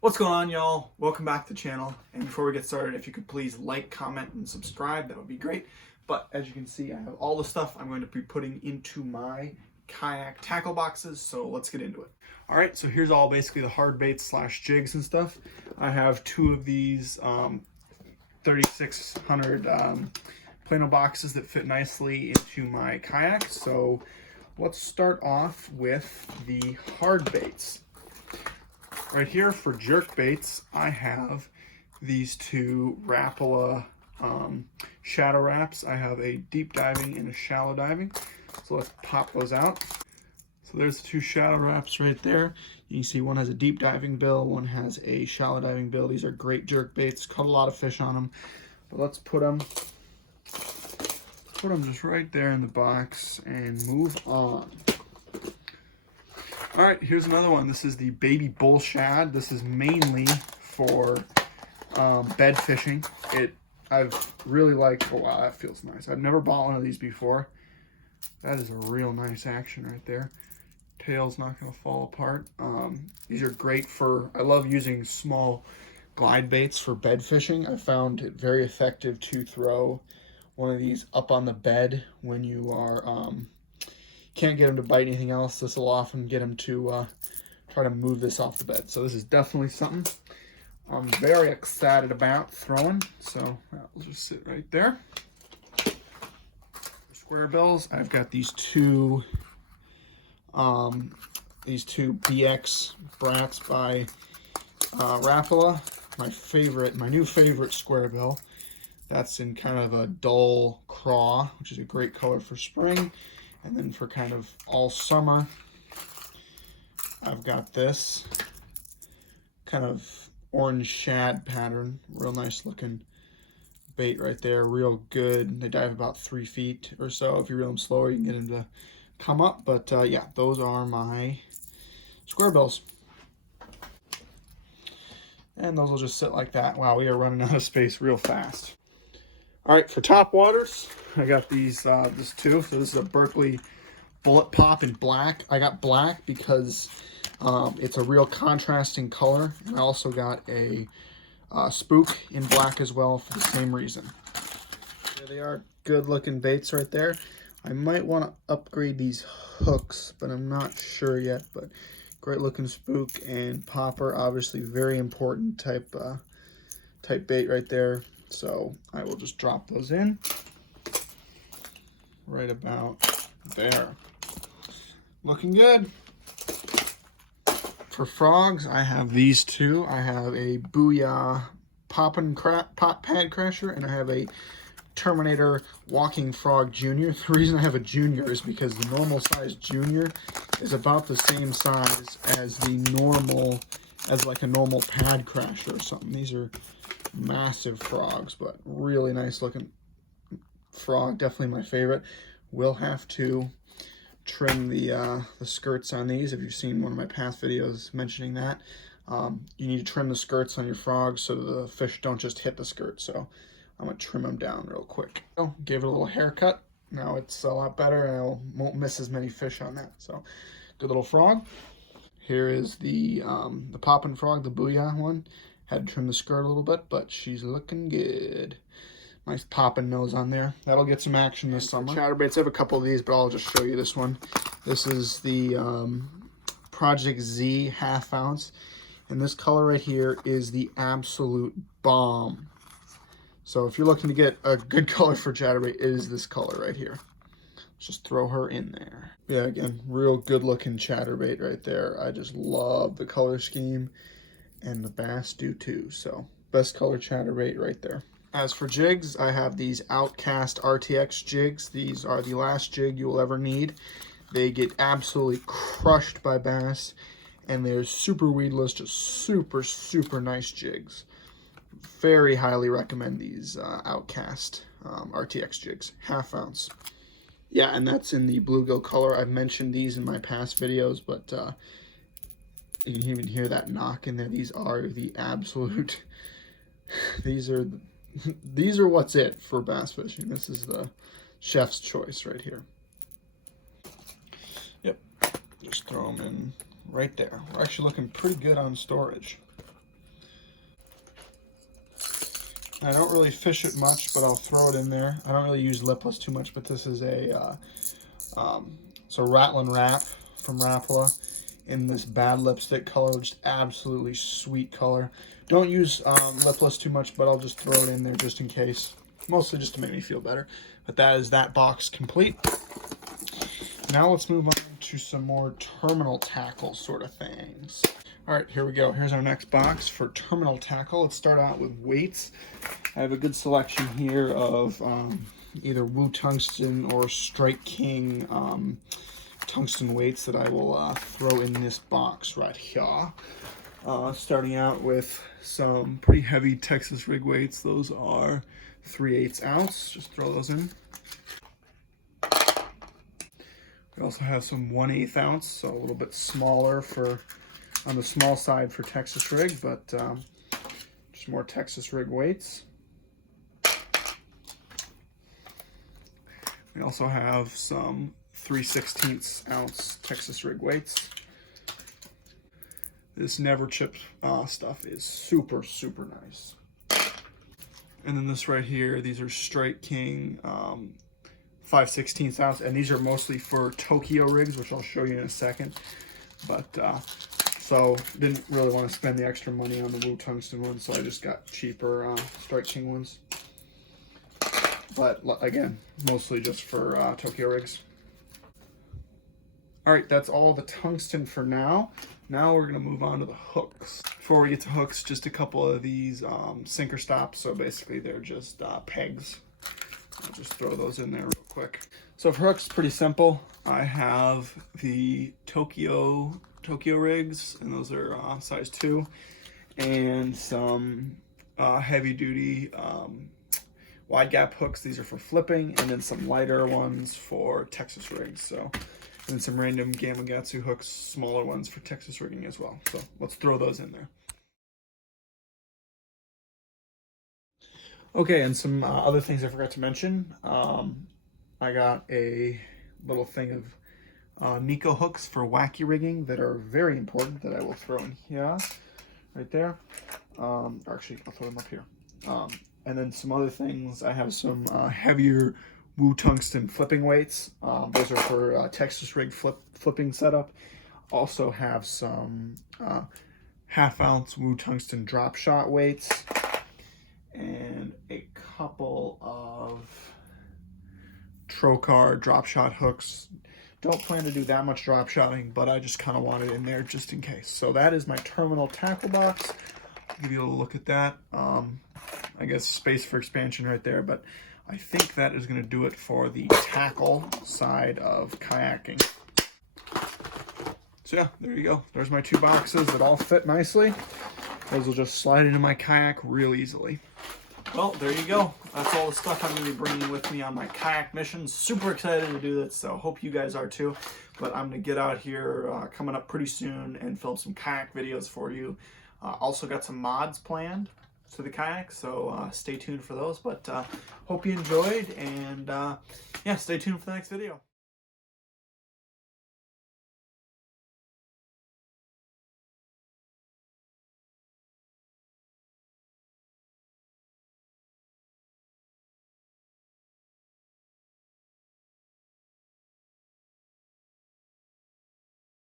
What's going on, y'all? Welcome back to the channel. And before we get started, if you could please like, comment, and subscribe, that would be great. But as you can see, I have all the stuff I'm going to be putting into my kayak tackle boxes, so let's get into it. All right, so here's all basically the hard baits slash jigs and stuff. I have two of these 3600 Plano boxes that fit nicely into my kayak. So let's start off with the hard baits. Right here for jerk baits, I have these two Rapala shadow wraps. I have a deep diving and a shallow diving. So let's pop those out. So there's the two shadow wraps right there. You can see one has a deep diving bill, one has a shallow diving bill. These are great jerk baits. Caught a lot of fish on them. But let's put them just right there in the box and move on. All right, here's another one. This is the baby bull shad. This is mainly for bed fishing. I've really liked. Oh wow, that feels nice. I've never bought one of these before. That is a real nice action right there. Tail's not going to fall apart. These are great for. I love using small glide baits for bed fishing. I found it very effective to throw one of these up on the bed when you are. Can't get them to bite anything else. This will often get them to try to move this off the bed. So this is definitely something I'm very excited about throwing. So that will just sit right there. For square bills, I've got these two BX Brats by Rapala. My new favorite square bill. That's in kind of a dull craw, which is a great color for spring. And then for kind of all summer, I've got this kind of orange shad pattern. Real nice looking bait right there. Real good. They dive about 3 feet or so. If you reel them slower, you can get them to come up. But yeah, those are my square bills. And those will just sit like that. Wow, we are running out of space real fast. All right, for top waters, I got these, this too. So this is a Berkeley Bullet Pop in black. I got black because it's a real contrasting color. And I also got a Spook in black as well for the same reason. There they are, good looking baits right there. I might want to upgrade these hooks, but I'm not sure yet. But great looking Spook and popper, obviously very important type bait right there. So I will just drop those in right about there. Looking good. For frogs, I have these two. I have a Booyah Pop Pad Crasher, and I have a Terminator Walking Frog Junior. The reason I have a Junior is because the normal size Junior is about the same size as like a normal Pad Crasher or something. These are massive frogs, but really nice looking frog. Definitely my favorite. We'll have to trim the skirts on these. If you've seen one of my past videos mentioning that, you need to trim the skirts on your frogs so the fish don't just hit the skirt. So I'm gonna trim them down real quick. Oh, give it a little haircut. Now it's a lot better, and I won't miss as many fish on that. So good little frog. Here is the poppin' frog, the Booyah one. Had to trim the skirt a little bit, but she's looking good. Nice popping nose on there. That'll get some action this summer. Chatterbaits, I have a couple of these, but I'll just show you this one. This is the Project Z 1/2 ounce. And this color right here is the absolute bomb. So if you're looking to get a good color for chatterbait, it is this color right here. Just throw her in there. Yeah, again, real good looking chatterbait right there. I just love the color scheme. And the bass do too. So best color chatterbait right there. As for jigs, I have these Outcast RTX jigs. These are the last jig you will ever need. They get absolutely crushed by bass, and they're super weedless, just super nice jigs. Very highly recommend these Outcast RTX jigs, 1/2 ounce. Yeah, and that's in the bluegill color. I've mentioned these in my past videos, but you can even hear that knock in there. These are the absolute, these are what's it for bass fishing. This is the chef's choice right here. Yep, just throw them in right there. We're actually looking pretty good on storage. I don't really fish it much, but I'll throw it in there. I don't really use lipless too much, but this is it's a Rattling Wrap from Rapala in this bad lipstick color, just absolutely sweet color. Don't use lipless too much, but I'll just throw it in there just in case, mostly just to make me feel better. But that is that box complete. Now let's move on to some more terminal tackle sort of things. All right, here we go. Here's our next box for terminal tackle. Let's start out with weights. I have a good selection here of either Woo Tungsten or Strike King tungsten weights that I will throw in this box right here. Starting out with some pretty heavy Texas rig weights. Those are 3/8 ounce. Just throw those in. We also have some 1/8 ounce, so a little bit smaller on the small side for Texas rig, but just more Texas rig weights. We also have some 3/16 ounce Texas rig weights. This never chipped stuff is super, super nice. And then this right here, these are Strike King 5/16 ounce, and these are mostly for Tokyo rigs, which I'll show you in a second. But so didn't really want to spend the extra money on the Woo Tungsten ones, so I just got cheaper Strike King ones. But again, mostly just for Tokyo rigs. All right, that's all the tungsten for now. Now we're gonna move on to the hooks. Before we get to hooks, just a couple of these sinker stops. So basically they're just pegs. I'll just throw those in there real quick. So for hooks, pretty simple. I have the Tokyo rigs, and those are size 2, and some heavy duty wide gap hooks. These are for flipping, and then some lighter ones for Texas rigs. So, and then some random Gamakatsu hooks, smaller ones for Texas rigging as well. So let's throw those in there. Okay, and some other things I forgot to mention. I got a little thing of Nico hooks for wacky rigging that are very important that I will throw in here, right there. Or actually, I'll throw them up here. And then some other things. I have some heavier Woo Tungsten flipping weights. Those are for Texas rig flipping setup. Also have some 1/2 ounce Woo Tungsten drop shot weights, and a couple of Trocar drop shot hooks. Don't plan to do that much drop shotting, but I just kind of want it in there just in case. So that is my terminal tackle box. I'll give you a look at that. I guess space for expansion right there, but I think that is going to do it for the tackle side of kayaking. So yeah, there you go. There's my 2 boxes that all fit nicely. Those will just slide into my kayak real easily. Well, there you go. That's all the stuff I'm going to be bringing with me on my kayak mission. Super excited to do this, so hope you guys are too. But I'm going to get out here coming up pretty soon and film some kayak videos for you. Also got some mods planned to the kayak, so stay tuned for those. But hope you enjoyed, and yeah, stay tuned for the next video.